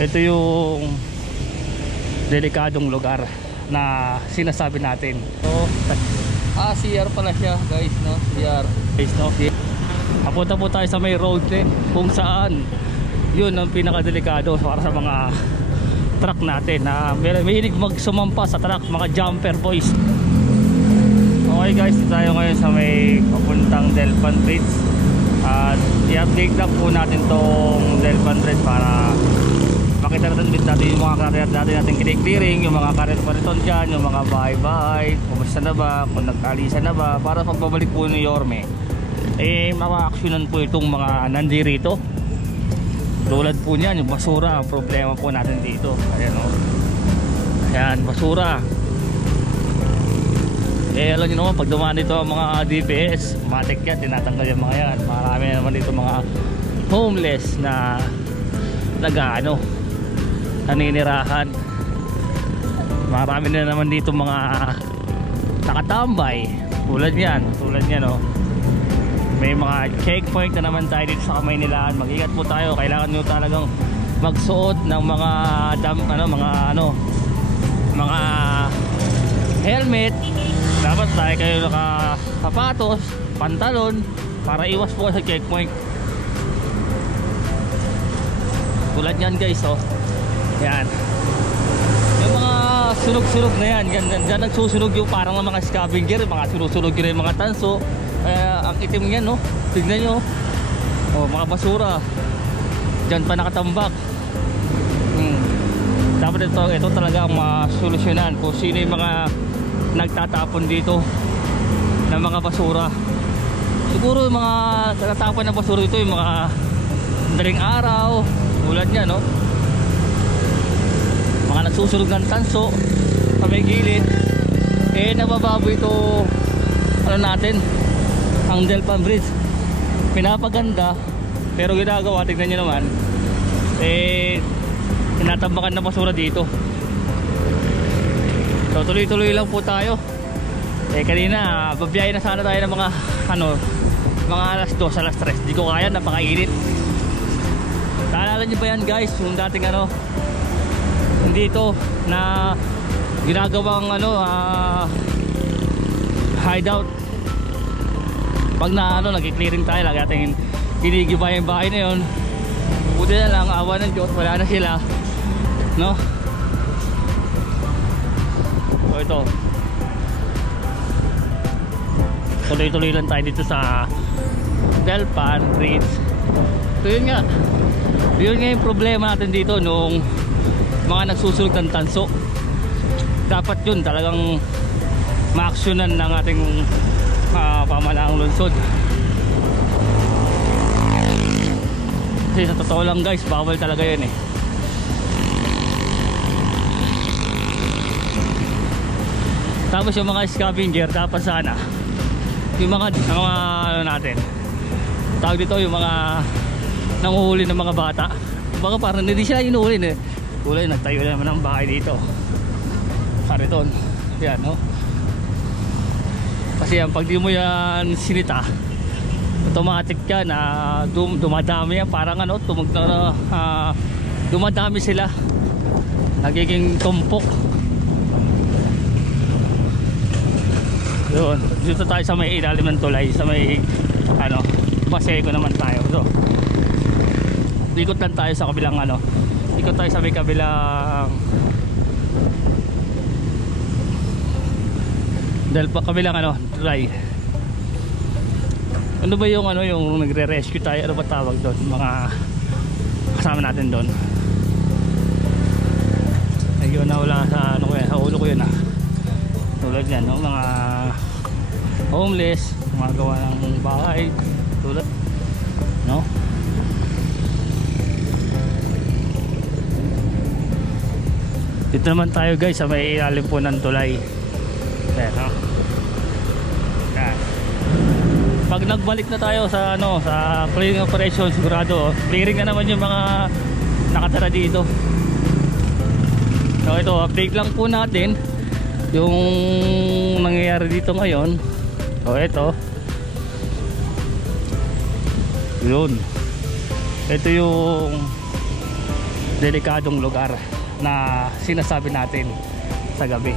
Ito yung delikadong lugar na sinasabi natin. So, CR pala siya guys, no? CR guys, no? Papunta po tayo sa may road kung saan yun ang pinakadelikado para sa mga truck natin na mahilig magsumampa sa truck, mga jumper boys. Okay guys, tayo ngayon sa may papuntang Delpan Bridge at i-update lang po natin tong Delpan Bridge para makita natin yung mga karera natin kiniklearing, yung mga kariton dyan, yung mga bahay-bahay, kumusta na ba, kung nagkalisan na ba, para pagbabalik po ni Yorme maka-actionan po itong mga nandirito. Tulad po niyan, yung basura, ang problema po natin dito. Ayan o, ayan, basura. Alam nyo naman, pag dumaan dito ang mga DPS, matik yan, tinatanggal yung mga yan. Marami naman dito mga homeless na naninirahan. Marami na naman dito mga nakatambay. Tulad yan o. May mga checkpoint na naman tayo dito sa Kamaynilaan. Mag-ingat po tayo. Kailangan nyo talagang magsuot ng mga helmet. Dapat tayo kayo nakasapatos, pantalon para iwas po sa checkpoint. Tulad yan guys, oh. Yan. Yung mga sunog-sunog na yan, dyan nagsusunog yung parang mga scavenger, mga sunog-sunog yun yung mga tanso. Ang itim yan, no? Tignan nyo, oh, mga basura dyan pa nakatambak. Dapat ito talaga ang masolusyonan kung sino yung mga nagtatapon dito ng mga basura. Siguro yung mga nagtatapon ng basura dito yung mga daling araw, tulad niya, no? Mga nagsusunog ng tanso sa may gilid, nabababoy ito natin ang Delpan Bridge. Pinapaganda, pero ginagawa, tignan nyo naman, tinatambakan na basura dito. So tuloy-tuloy lang po tayo. Kanina babiyahe na sana tayo ng mga alas 2, alas 3. Di ko kaya, napakainit. Naalala nyo ba yan guys, yung dating dito na ginagawang hideout. Pag nag-clearing tayo, lagi natin ginigiba yung bahay na yun. Buti na lang, awa ng Diyos, wala na sila, no? So ito, tuloy-tuloy lang tayo dito sa Delpan Bridge. So yun nga yung problema natin dito nung mga nagsusunog ng tanso. Dapat yun talagang ma-actionan ng ating pamalaang lungsod. Kasi sa totoo lang guys, bawal talaga yun eh. Tapos yung mga scavenger, dapat sana yung mga natin, tawag dito, yung mga nanguhuli ng mga bata, baka parang hindi sila inuhuli eh. Kulay, nagtayo naman ng bahay dito, kariton yan, no? Kasi yan, pag di mo yan sinita, automatic yan, dumadami yan, parang dumadami sila, nagiging tumpok. Yun, dito tayo sa may ilalim ng tulay, sa may Paseko naman tayo. So, ikot lang tayo sa kabilang ikot tayo sa may kabilang kabilang tulay. Ano ba yung yung nagre-rescue tayo, ano ba tawag doon, mga kasama natin doon? Ayun, wala sa sa ulo ko yun tulad yan, no? Mga homeless, mga gawa ng bahay, tulad, no? Dito naman tayo guys sa may ilalim po ng tulay. Ayan, no? Ayan. Pag nagbalik na tayo sa sa clearing operation, sigurado clearing na naman yung mga nakatira dito. So ito, update lang po natin yung nangyayari dito ngayon. So ito, yun, ito yung delikadong lugar na sinasabi natin sa gabi.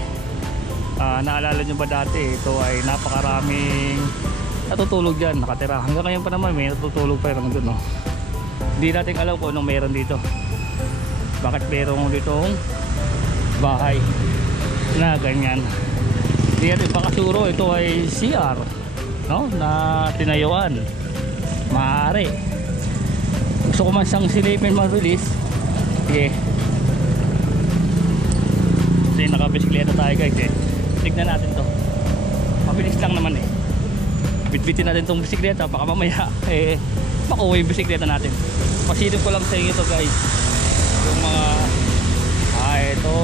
Naalala nyo ba dati, ito ay napakaraming natutulog dyan, nakatira. Hanggang ngayon pa naman may natutulog pa lang dun, no? Hindi natin alam kung anong meron dito. Bakit meron ditong bahay na ganyan. Hindi natin pakasuro ito ay CR, no? Na tinayuan. Maaari. Gusto ko man siyang silipin mabilis. Sige. Kasi nakabisikleta tayo guys eh. Tignan natin to. Mabilis lang naman eh. Bitbitin natin tong bisikleta. Baka mamaya eh makuha yung bisikleta natin. Pasilip ko lang sa inyo to guys. Yung mga ito.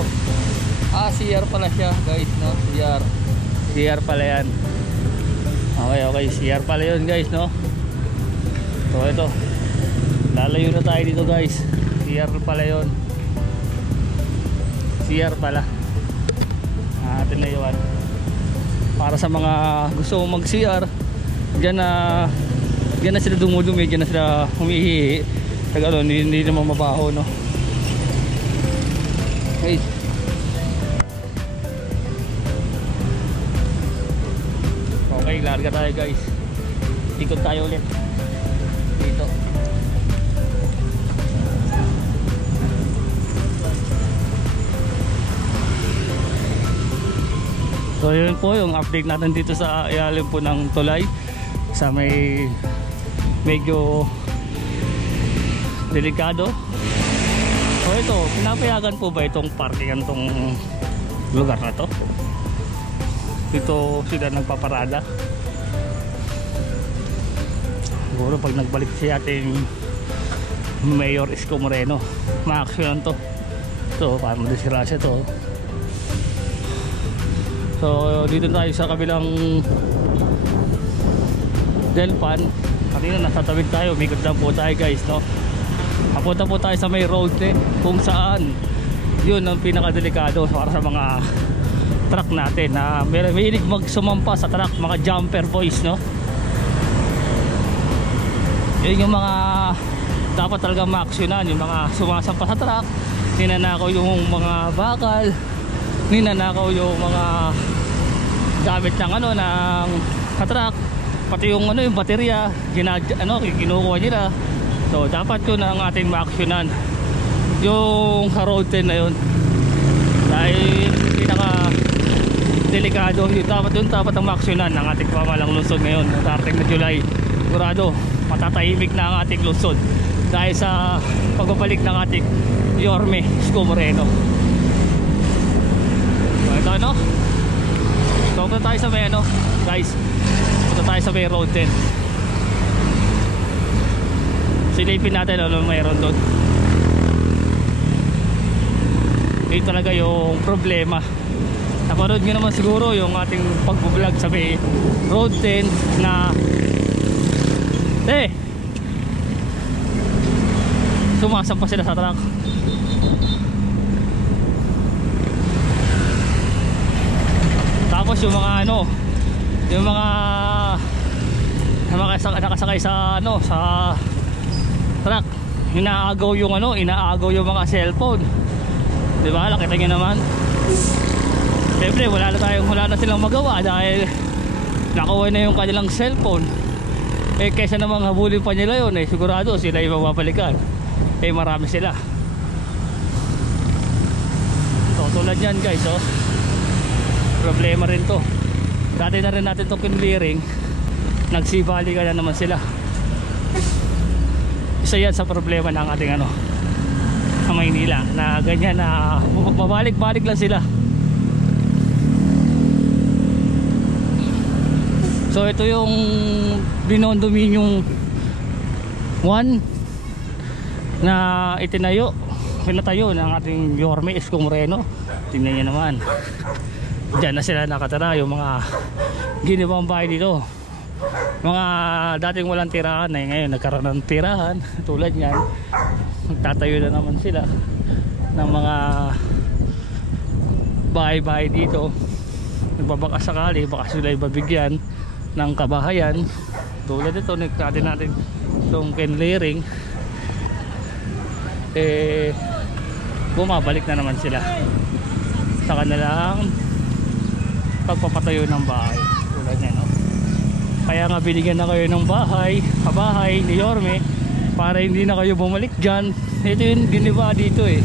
CR pala siya guys, no? CR pala yan. Okay, CR pala yun guys, no? So ito, lalayo na tayo dito guys. CR pala yun. CR pala. Tinayuan. Para sa mga gusto mag CR, dyan na sila dumudumi, dyan na sila humihihi. Tagalo, hindi naman mabaho, no? Okay. Okay, larga tayo guys. Ikot tayo ulit dito. So yun po yung update natin dito sa ilalim po ng tulay sa may medyo delikado. So ito, pinapayagan po ba itong parkingan tong lugar na to? Dito sila nagpaparada. Siguro pag nagbalik si ating Mayor Isko Moreno, ma-action to. So parang disgrasya to. So dito tayo sa kabilang Delpan. Kanina nasa tawid tayo, umikot lang po tayo guys, no? Papunta po tayo sa may road kung saan yun ang pinakadelikado para sa mga truck natin na may hilig magsumampa sa truck, mga jumper boys, no? Yun yung mga dapat talaga ma-actionan, yung mga sumasampa sa truck, ninanakaw yung mga bakal, ninanakaw yung mga gamit ng ng truck, pati yung yung baterya, kinukuha nila. So dapat yun ang ating ma-actionan, yung sa road 10 na yun, dahil pinaka delikado yun. Dapat ang ma-actionan ng ating pamalang lungsod ngayon sa ating na July. Sigurado matatahimik na ang ating lungsod dahil sa pagbabalik ng ating Yorme Isko Moreno. So ito, no? So punta tayo sa may guys, punta tayo sa may road 10. Silipin natin ano mayroon doon. Ito talaga yung problema. Napanood nyo naman siguro yung ating pag-vlog sa may road 10 na sumasampa sila sa truck. Tapos yung mga yung mga nakasakay sa sa truck, inaagaw yung mga cellphone. 'Di ba? Nakita niyo naman. Siyempre wala na silang magawa dahil nakuha na yung kanilang cellphone. Kaysa namang habulin pa nila yun, sigurado sila yung mapapalikan. Marami sila. So tulad yan guys, problema rin to. Dati na rin natin to kinlearing, nagsibali ka na naman sila. Isa yan sa problema ng ating sa Maynila, na ganyan na mabalik-balik lang sila. So ito yung Binondominium 1 na pinatayo ng ating Yorme Isko Moreno. Tingnan niyo naman, diyan na sila nakatira, yung mga ginawang bahay dito, mga dating walang tirahan ngayon nagkaroon ng tirahan. Tulad yan, tatayo na naman sila ng mga bahay-bahay dito. Nagbabaka sakali, baka sila ibabigyan ng kabahayan. Tulad ito, nagkatin natin itong kinlearing, bumabalik na naman sila sa kanilang pagpapatayo ng bahay tulad niya, no? Kaya nga binigyan na kayo ng bahay ni Yorme para hindi na kayo bumalik dyan. Ito yung giniba dito eh.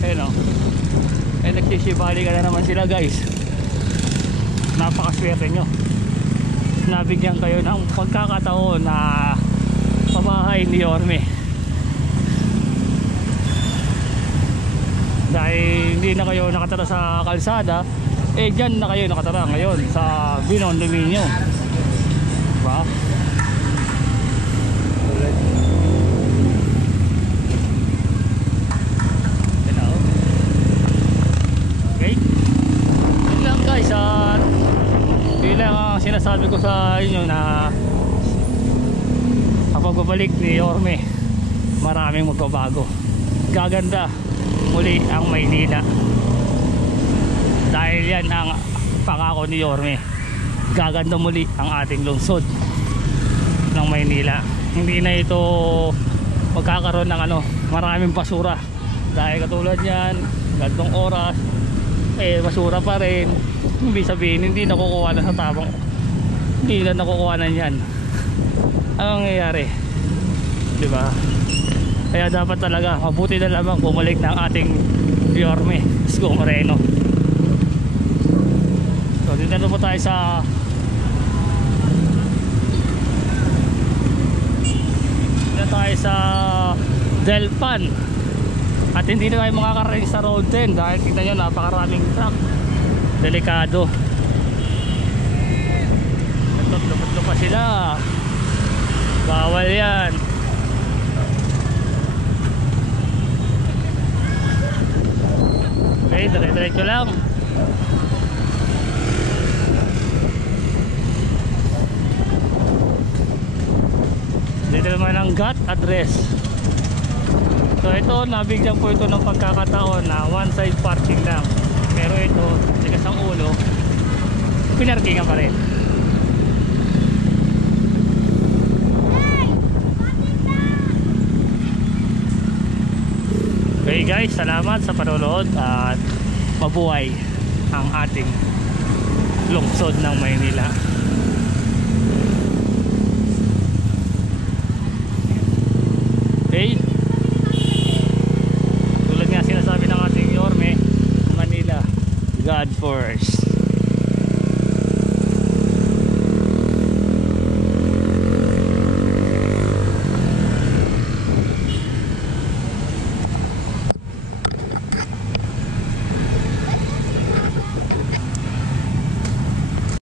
Ayun, no? Eh nagsisibali ka na naman sila, guys. Napakaswerte nyo, nabigyan kayo ng pagkakataon na pabahay ni Yorme. Dahil hindi na kayo nakatara sa kalsada, eh dyan na kayo nakatara ngayon sa Binondominio, diba? Okay, yun lang guys. Yun lang ang sinasabi ko sa inyo, na kapag babalik ni Yorme, maraming magbabago. Gaganda muli ang Maynila. Dahil yan ang pangako ni Yorme, gaganda muli ang ating lungsod ng Maynila. Hindi na ito magkakaroon ng maraming basura. Dahil katulad yan, gantong oras eh basura pa rin. Ibig sabihin hindi nakukuha na sa tabang, hindi na nakukuha na yan. Anong nangyayari, diba? Kaya dapat talaga mabuti na lamang bumalik ng ating Yorme Isko Moreno. So dito na po tayo sa Delpan. At hindi na tayo makakarating sa road 10 dahil tignan nyo, napakaraming truck. Delikado. Lupot pa sila. Bawal yan. Okay, dire-diretso lang. Dito naman ang GAT address. So ito, nabigyan po ito ng pagkakataon na one side parking lang. Pero ito, tigas ang ulo, pinarkingan pa rin. Okay guys, salamat sa panonood at mabuhay ang ating lungsod ng Maynila. Okay, tulad nga sinasabi ng ating Yorme, Manila, God first.